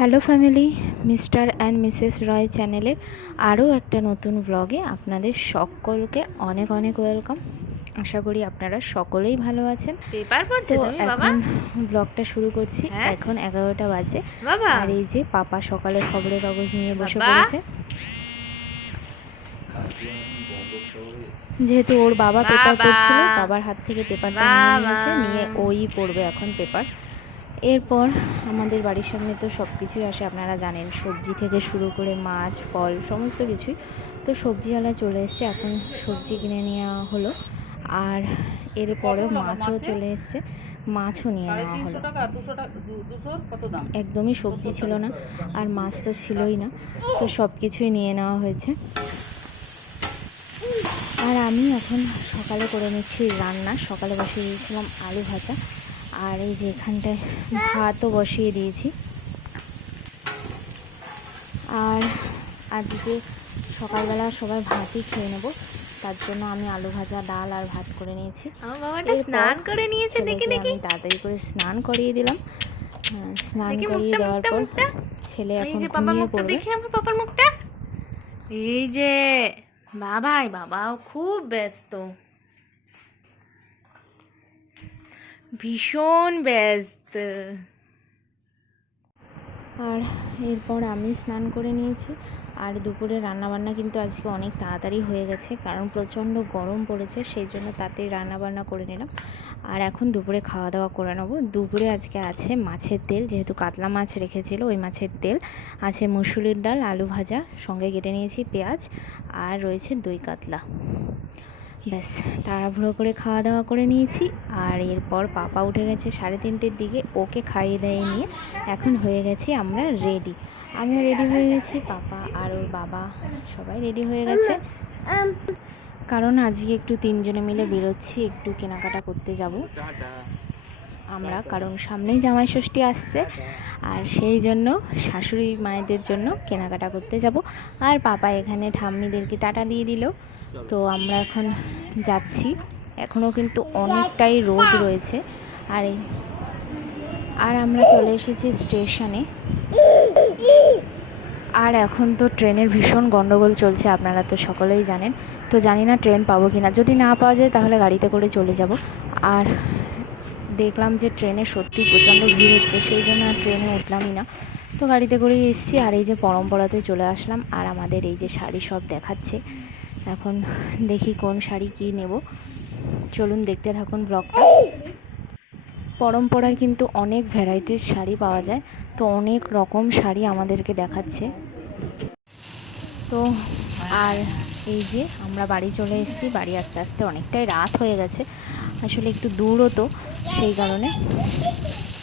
Hello family mister and Mrs Roy চ্যানেলের আরও একটা নতুন ব্লগে আপনাদের সকলকে অনেক অনেক ওয়েলকাম আশা করি আপনারা সকলেই ভালো আছেন। পেপার পড়ছে তুমি বাবা? এখন ব্লগটা শুরু করছি। হ্যাঁ? এখন এগারোটা বাজে। আর এই যে পাপা সকালে খবরের কাগজ নিয়ে বসে পড়েছে। যেহেতু ওর বাবা পেপার? পড়ছিল বাবার হাত থেকে পেপারটা নিয়ে ওই পড়বে এখন পেপার এরপর আমাদের বাড়ির সামনে তো সব কিছুই আসে আপনারা জানেন সবজি থেকে শুরু করে মাছ ফল সমস্ত কিছুই। তো সবজিওয়ালা চলে এসছে এখন সবজি কিনে নেওয়া হলো। আর এরপরেও মাছও চলে এসছে মাছও নিয়ে নেওয়া হলো। একদমই সবজি ছিল না আর মাছ তো ছিলই না। তো সব কিছুই নিয়ে নেওয়া হয়েছে। আর আমি এখন সকালে করে নিচ্ছি রান্না সকালে বসিয়ে দিয়েছিলাম আলু ভাজা। আর এই যে এখানটায় ভাতও বসিয়ে দিয়েছি। আর আজকে সকালবেলা সবাই ভাতই খেয়ে নেব তার জন্য আমি আলু ভাজা ডাল আর ভাত করে নিয়েছি। আমার বাবাটা স্নান করে নিয়েছে দেখি দেখি। তাড়াতাড়ি করে স্নান করিয়ে দিলাম। হ্যাঁ, স্নান করিয়ে দেওয়ার পর ছেলে এখন ঘুমিয়ে পড়বে। দেখি আমার পাপার মুখটা। এই যে বাবাই বাবাও খুব ব্যস্ত। ভীষণ ব্যস্ত। আর এরপর আমি স্নান করে নিয়েছি। আর দুপুরে রান্নাবান্না কিন্তু আজকে অনেক তাড়াতাড়ি হয়ে গেছে, কারণ প্রচণ্ড গরম পড়েছে, সেই জন্য তাতে রান্নাবান্না করে নিলাম। আর এখন দুপুরে খাওয়া দাওয়া করে নেব। দুপুরে আজকে আছে মাছের তেল, যেহেতু কাতলা মাছ রেখেছিল ওই মাছের তেল। আছে মুসুরির ডাল, আলু ভাজা, সঙ্গে কেটে নিয়েছি পেঁয়াজ, আর রয়েছে দই কাতলা। ব্যাস, তাড়াহুড়ো করে খাওয়া দাওয়া করে নিয়েছি। আর এরপর পাপা উঠে গেছে সাড়ে তিনটের দিকে, ওকে খাইয়ে দেয় নিয়ে এখন হয়ে গেছি আমরা রেডি আমিও রেডি হয়ে গেছি, পাপা আর ওর বাবা সবাই রেডি হয়ে গেছে। কারণ আজকে একটু তিনজনে মিলে বেরোচ্ছি, একটু কেনাকাটা করতে যাব। আমরা, কারণ সামনেই জামাই ষষ্ঠী আসছে। আর সেই জন্য শাশুড়ি মায়েদের জন্য কেনাকাটা করতে যাব। আর পাপা এখানে ঠাম্মিদেরকে টাটা দিয়ে দিল। তো আমরা এখন যাচ্ছি। এখনও কিন্তু অনেকটাই রোদ রয়েছে। আর এই, আর আমরা চলে এসেছি স্টেশনে। আর এখন তো ট্রেনের ভীষণ গণ্ডগোল চলছে, আপনারা তো সকলেই জানেন। তো জানি না ট্রেন পাবো কি না যদি না পাওয়া যায় তাহলে গাড়িতে করে চলে যাব। আর দেখলাম যে ট্রেনে সত্যি প্রচণ্ড ভিড় হচ্ছে, সেই জন্য আর ট্রেনে উঠলামই না। তো গাড়িতে করেই এসেছি আর এই যে পরম্পরাতে চলে আসলাম আর আমাদের এই যে শাড়ি সব দেখাচ্ছে। এখন দেখি কোন শাড়ি কী নেব। চলুন দেখতে থাকুন ব্লগটা। পরম্পরায় কিন্তু অনেক ভ্যারাইটির শাড়ি পাওয়া যায়, তো অনেক রকম শাড়ি আমাদেরকে দেখাচ্ছে। তো আর এই যে আমরা বাড়ি চলে এসেছি, বাড়ি আস্তে আস্তে অনেকটাই রাত হয়ে গেছে। আসলে একটু দূরও তো, সেই কারণে।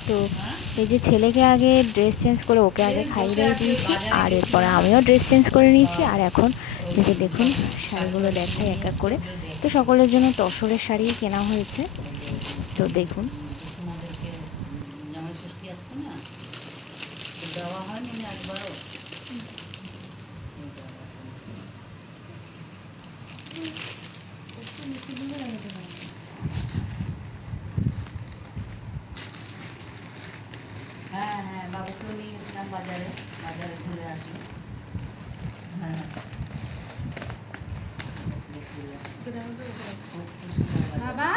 তো এই যে ছেলেকে আগে ড্রেস চেঞ্জ করে ওকে আগে খাইয়ে দিয়ে দিয়েছি, আর এরপরে আমিও ড্রেস চেঞ্জ করে নিয়েছি, আর এখন এই দেখুন, শাড়িগুলো দেখাই এক এক করে। তো সকলের জন্য তসরের শাড়ি কেনা হয়েছে, তো দেখুন। দেওয়া হয়নি একবারও হ্যাঁ হ্যাঁ বাবুকেও নিয়ে গেছিলাম বাজারে বাজারে ঘুরে আসলো হ্যাঁ বাবা?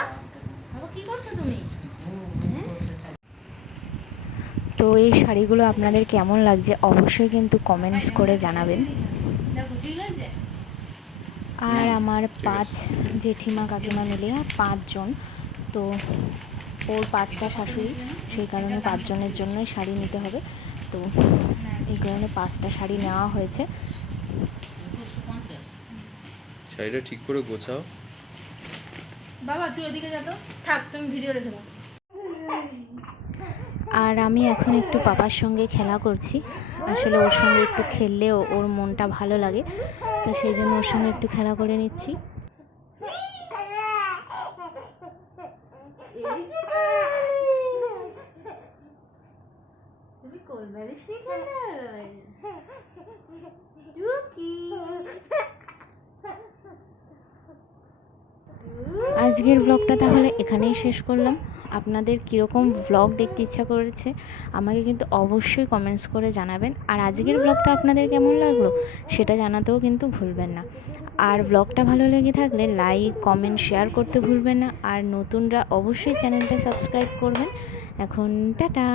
বাবা কি করছ তুমি? তো এই শাড়িগুলো আপনাদের কেমন লাগছে অবশ্যই কিন্তু কমেন্টস করে জানাবেন। আর আমার পাঁচ জেঠিমা কাকিমা মিলে পাঁচজন তো ওর পাঁচটা শাশুড়ি সেই কারণে পাঁচজনের জন্যই শাড়ি নিতে হবে। তো এই কারণে পাঁচটা শাড়ি নেওয়া হয়েছে। শাড়িটা ঠিক করে গোছাও। বাবা তুই ওদিকে যা তো। থাক তুমি ভিডিও রেখে দাও। আর আমি এখন একটু পাপার সঙ্গে খেলা করছি। আসলে ওর সঙ্গে একটু খেললেও ওর মনটা ভালো লাগে। তো সেই জন্য ওর সঙ্গে একটু খেলা করে নিচ্ছি। আজকের ব্লগটা তাহলে এখানেই শেষ করলাম। আপনাদের কীরকম ভ্লগ দেখতে ইচ্ছা করেছে, আমাকে কিন্তু অবশ্যই কমেন্টস করে জানাবেন। আর আজকের ব্লগটা আপনাদের কেমন লাগল, সেটা জানাতেও কিন্তু ভুলবেন না। আর ব্লগটা ভালো লেগে থাকলে লাইক কমেন্ট শেয়ার করতে ভুলবেন না। আর নতুনরা অবশ্যই চ্যানেলটা সাবস্ক্রাইব করবেন। এখন টাটা!